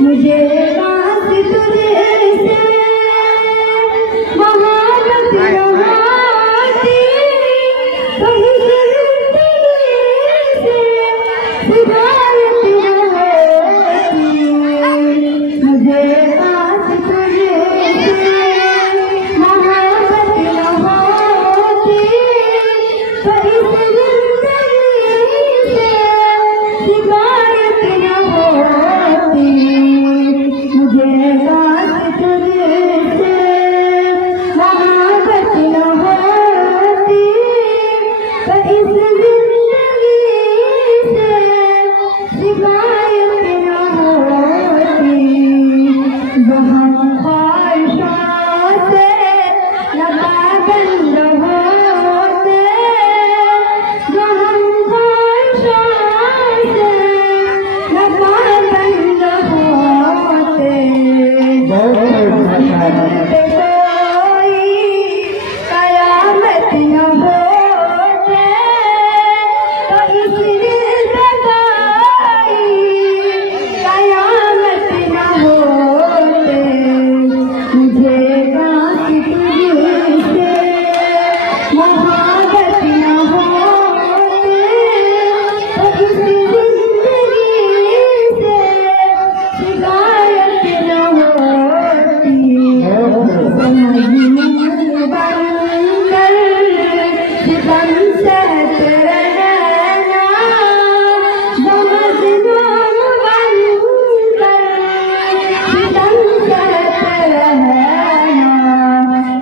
मुझे बात तुझे से मोहब्बत होती, कहीं जिंदगी से हिदायत होती। मुझे बात तुझे से मोहब्बत होती, कहीं जिंदगी से हिदायत होती। मुझे बात तुझे से मोहब्बत होती, कहीं जिंदगी से शिकायत होती। वहाँ ख्वाहिशों से लबाबंद होते, वहाँ ख्वाहिशों से लबाबंद होते। कोई कयामत न होते, तो इस ज़िंदगाई कयामत न होते। मुझे बात तुझे से मोहब्बत न होती, तो इस ज़िंदगी से शिकायत न होती। सितम सहते रहना, मज़लूम बनकर सितम सहते रहना।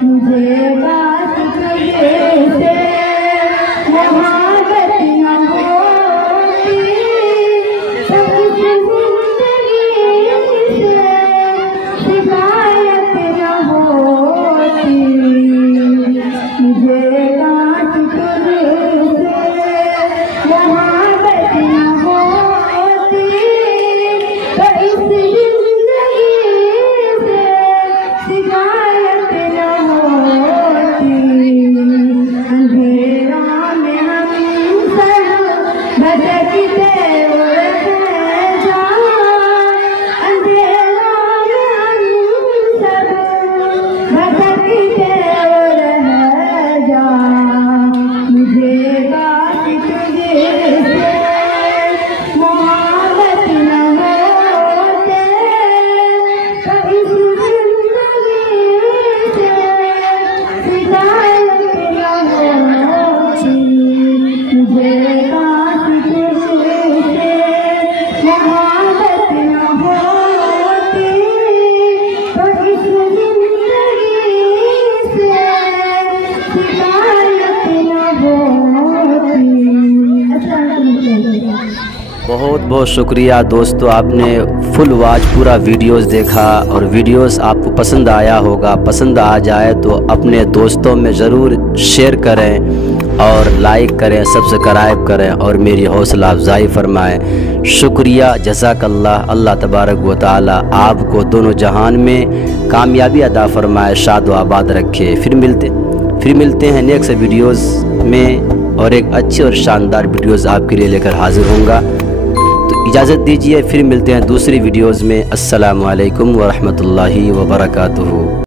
मुझे बात तुझे से मोहब्बत न होती, तो इस ज़िंदगी से शिकायत न होती। मुझे बात तुझे से मोहब्बत न होती, तो इस ज़िंदगी से शिकायत न होती। अंधेरों में हम सब भटकते हुए हैं जहाँ, अंधेरों में हम सब भटकते हुए हैं जहाँ। मुझे बात तुझे से मोहब्बत न होते, तो इस ज़िंदगी से शिकायत न होती। मुझे बात तुझे से मोहब्बत न होती, तो इस ज़िंदगी से शिकायत न होती। बहुत बहुत शुक्रिया दोस्तों, आपने फुल वॉच पूरा वीडियोस देखा और वीडियोस आपको पसंद आया होगा। पसंद आ जाए तो अपने दोस्तों में ज़रूर शेयर करें और लाइक करें, सब्सक्राइब करें और मेरी हौसला अफजाई फरमाएं। शुक्रिया, जज़ाकल्लाह। अल्लाह तबारक व तआला आपको दोनों जहान में कामयाबी अता फरमाए, शाद व आबाद रखे। फिर मिलते हैं नेक्स्ट वीडियोज़ में और एक अच्छे और शानदार वीडियोज़ आपके लिए लेकर हाजिर होऊंगा। तो इजाज़त दीजिए, फिर मिलते हैं दूसरी वीडियोज़ में। अस्सलामु अलैकुम व रहमतुल्लाहि व बरकातुहू।